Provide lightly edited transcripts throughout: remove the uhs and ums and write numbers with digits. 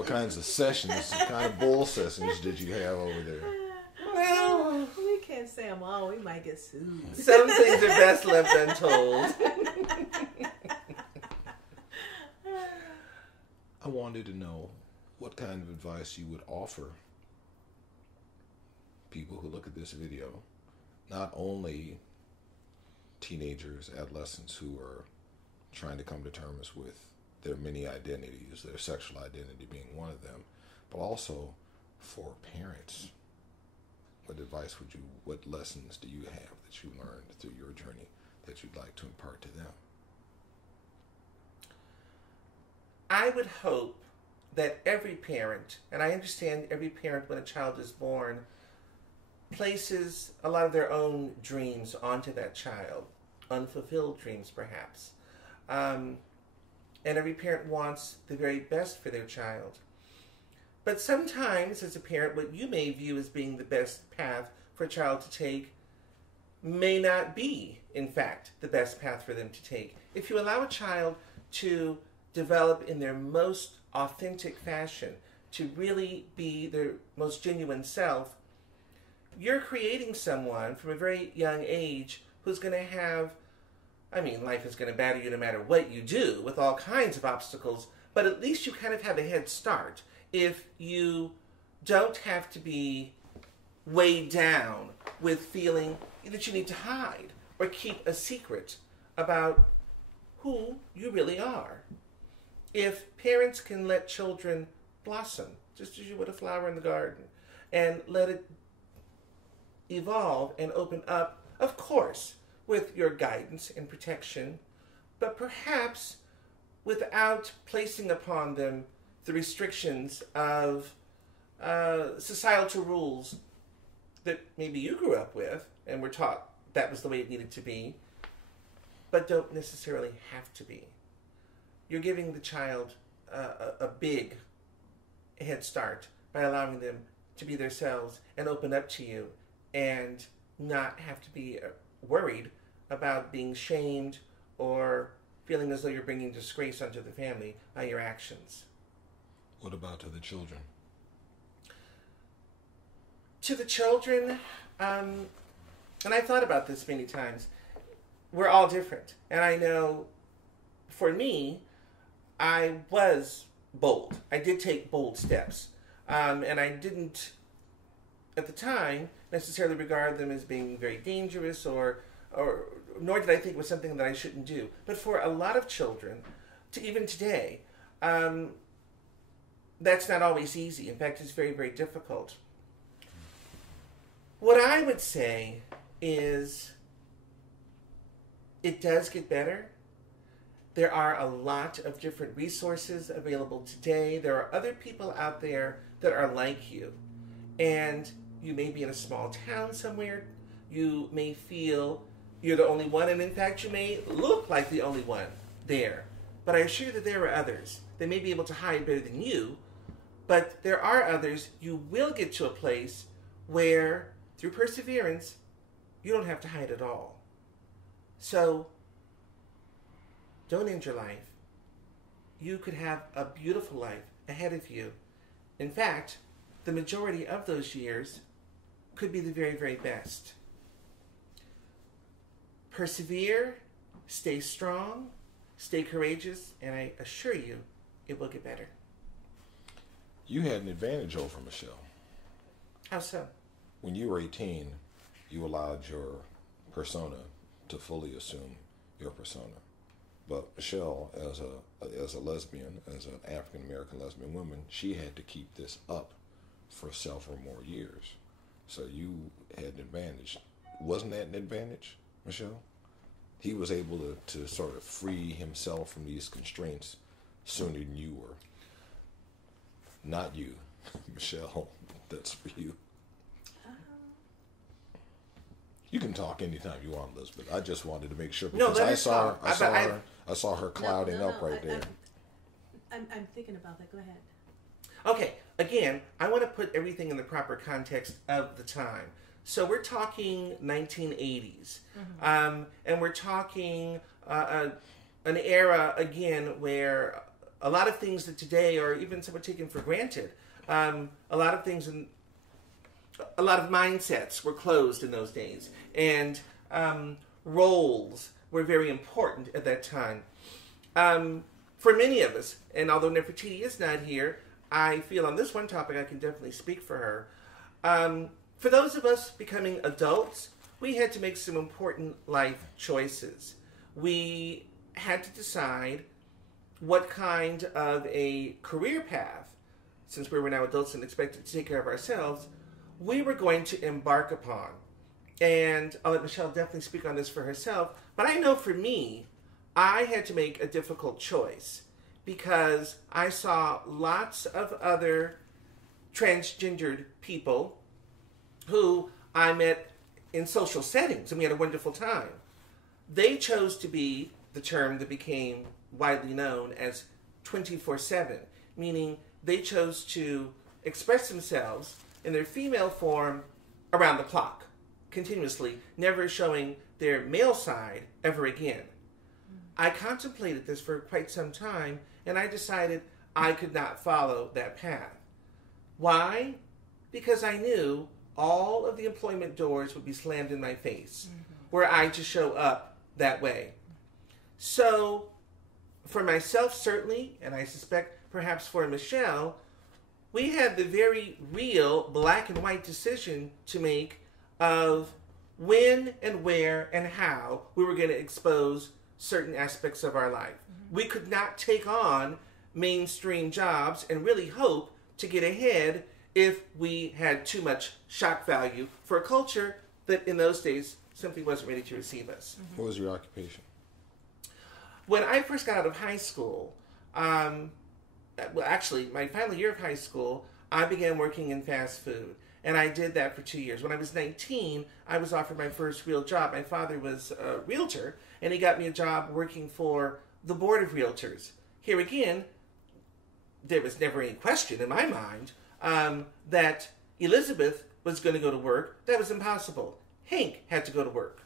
What kinds of sessions, what kind of bull sessions did you have over there? Well, we can't say them all. We might get sued. Some things are best left untold. I wanted to know what kind of advice you would offer people who look at this video, not only teenagers, adolescents who are trying to come to terms with their many identities, their sexual identity being one of them, but also for parents. What lessons do you have that you learned through your journey that you'd like to impart to them? I would hope that every parent, and I understand every parent when a child is born, places a lot of their own dreams onto that child, unfulfilled dreams perhaps. And every parent wants the very best for their child. But sometimes, as a parent, what you may view as being the best path for a child to take may not be, in fact, the best path for them to take. If you allow a child to develop in their most authentic fashion, to really be their most genuine self, you're creating someone from a very young age who's going to have, life is going to batter you no matter what you do with all kinds of obstacles, but at least you kind of have a head start if you don't have to be weighed down with feeling that you need to hide or keep a secret about who you really are. If parents can let children blossom, just as you would a flower in the garden, and let it evolve and open up, of course, with your guidance and protection, but perhaps without placing upon them the restrictions of societal rules that maybe you grew up with and were taught that was the way it needed to be, but don't necessarily have to be. You're giving the child a big head start by allowing them to be themselves and open up to you and not have to be worried about being shamed or feeling as though you're bringing disgrace onto the family by your actions. What about to the children? To the children, and I've thought about this many times, we're all different. And I know, for me, I was bold. I did take bold steps. And I didn't, at the time, necessarily regard them as being very dangerous or nor did I think it was something that I shouldn't do. But for a lot of children, even today, that's not always easy. In fact, it's very, very difficult. What I would say is it does get better. There are a lot of different resources available today. There are other people out there that are like you. And you may be in a small town somewhere. You may feel you're the only one, and in fact, you may look like the only one there. But I assure you that there are others. They may be able to hide better than you, but there are others. You will get to a place where, through perseverance, you don't have to hide at all. So, don't end your life. You could have a beautiful life ahead of you. In fact, the majority of those years could be the very, very best. Persevere, stay strong, stay courageous, and I assure you, it will get better. You had an advantage over Michelle. How so? When you were 18, you allowed your persona to fully assume your persona. But Michelle, as a lesbian, as an African-American lesbian woman, she had to keep this up for several more years. So you had an advantage. Wasn't that an advantage, Michelle? He was able to sort of free himself from these constraints sooner than you were. Not you, Michelle. That's for you. You can talk anytime you want, Elizabeth. I just wanted to make sure because I saw her clouding up right there. I'm thinking about that. Go ahead. Okay, again, I want to put everything in the proper context of the time. So we're talking 1980s, and we're talking an era, again, where a lot of things that today are even somewhat taken for granted. A lot of things a lot of mindsets were closed in those days, and roles were very important at that time. For many of us, and although Nefertiti is not here, I feel on this one topic I can definitely speak for her. For those of us becoming adults, we had to make some important life choices. We had to decide what kind of a career path, since we were now adults and expected to take care of ourselves, we were going to embark upon. And I'll let Michelle definitely speak on this for herself, but I know for me, I had to make a difficult choice because I saw lots of other transgendered people who I met in social settings, and we had a wonderful time. They chose to be the term that became widely known as 24/7, meaning they chose to express themselves in their female form around the clock, continuously, never showing their male side ever again. I contemplated this for quite some time, and I decided I could not follow that path. Why? Because I knew all of the employment doors would be slammed in my face were I to show up that way. So, for myself, certainly, and I suspect perhaps for Michelle, we had the very real black and white decision to make of when and where and how we were going to expose certain aspects of our life. We could not take on mainstream jobs and really hope to get ahead if we had too much shock value for a culture that in those days simply wasn't ready to receive us. What was your occupation? When I first got out of high school, well, actually, my final year of high school, I began working in fast food. And I did that for 2 years. When I was 19, I was offered my first real job. My father was a realtor, and he got me a job working for the Board of Realtors. Here again, there was never any question in my mind that Elizabeth was going to go to work. That was impossible. Hank had to go to work.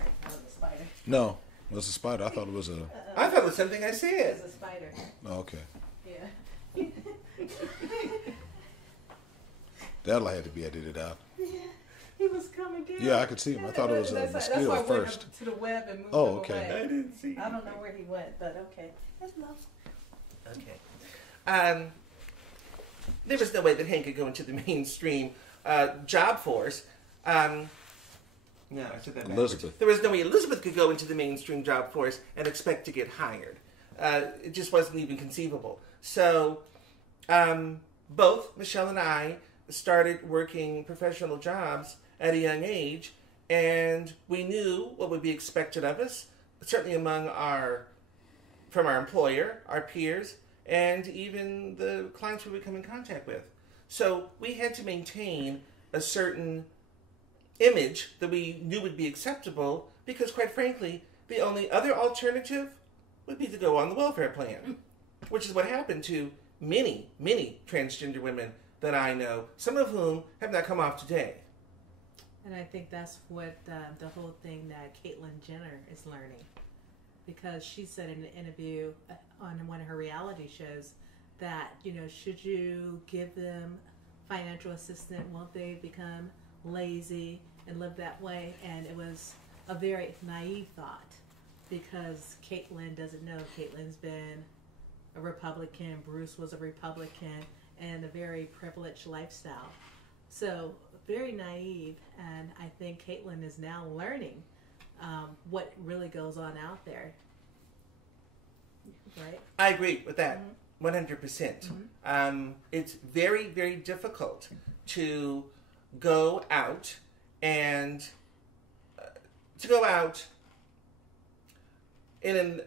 That was a spider. No, it was a spider. I thought it was a... I thought it was something I It said. was a spider. Oh, okay. Yeah. That'll have to be edited out. He was coming down. Yeah, I could see him. I thought it was a That's mosquito why I at went first. to the web and moved Oh, him okay. away. I didn't see. I don't know where he went, but okay. Hello. Okay. There was no way that Hank could go into the mainstream job force. No, I said that backwards. Elizabeth. There was no way Elizabeth could go into the mainstream job force and expect to get hired. It just wasn't even conceivable. So, both Michelle and I started working professional jobs at a young age, and we knew what would be expected of us, certainly from our employer, our peers, and even the clients we would come in contact with. So we had to maintain a certain image that we knew would be acceptable because, quite frankly, the only other alternative would be to go on the welfare plan, which is what happened to many, many transgender women that I know, some of whom have not come off today. And I think that's what the whole thing that Caitlyn Jenner is learning. Because she said in an interview on one of her reality shows that, should you give them financial assistance, won't they become lazy and live that way? And it was a very naive thought because Caitlyn doesn't know. Caitlyn's been a Republican, Bruce was a Republican, and a very privileged lifestyle. So very naive, and I think Caitlyn is now learning what really goes on out there. Right? I agree with that 100%. It's very, very difficult to go out and in an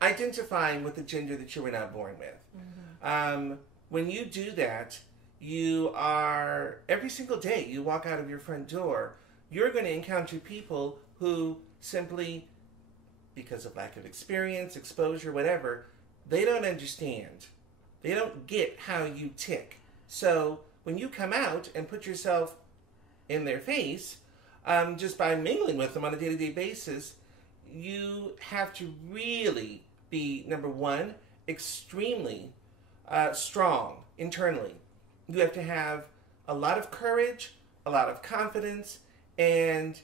identifying with the gender that you were not born with. When you do that, you are, every single day you walk out of your front door, you're going to encounter people who simply, because of lack of experience, exposure, whatever, they don't understand. They don't get how you tick. So when you come out and put yourself in their face, just by mingling with them on a day-to-day basis, you have to really be, number one, extremely strong internally. You have to have a lot of courage, a lot of confidence, and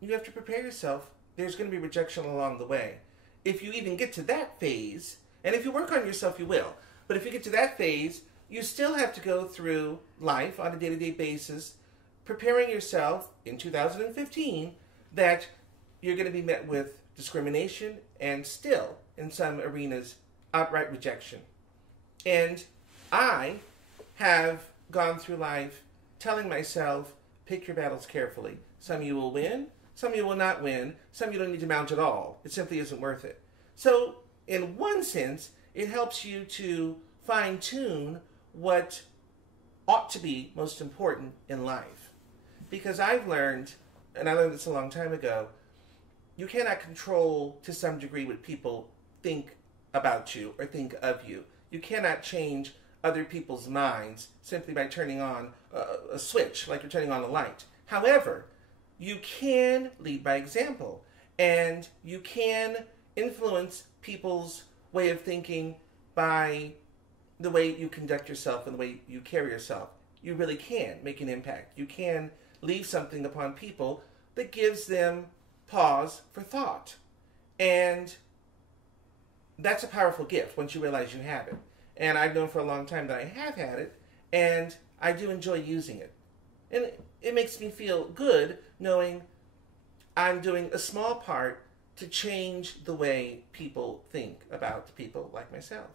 you have to prepare yourself. There's going to be rejection along the way. If you even get to that phase, and if you work on yourself, you will. But if you get to that phase, you still have to go through life on a day-to-day basis, preparing yourself in 2015 that you're going to be met with discrimination and still, in some arenas, outright rejection. And I have gone through life telling myself, pick your battles carefully. Some you will win, some you will not win, some you don't need to mount at all. It simply isn't worth it. So, in one sense, it helps you to fine-tune what ought to be most important in life. Because I've learned, and I learned this a long time ago, you cannot control to some degree what people think about you or think of you. You cannot change other people's minds simply by turning on a switch, like you're turning on a light. However, you can lead by example, and you can influence people's way of thinking by the way you conduct yourself and the way you carry yourself. You really can make an impact. You can leave something upon people that gives them pause for thought. And that's a powerful gift once you realize you have it. And I've known for a long time that I have had it, and I do enjoy using it. And it makes me feel good knowing I'm doing a small part to change the way people think about people like myself.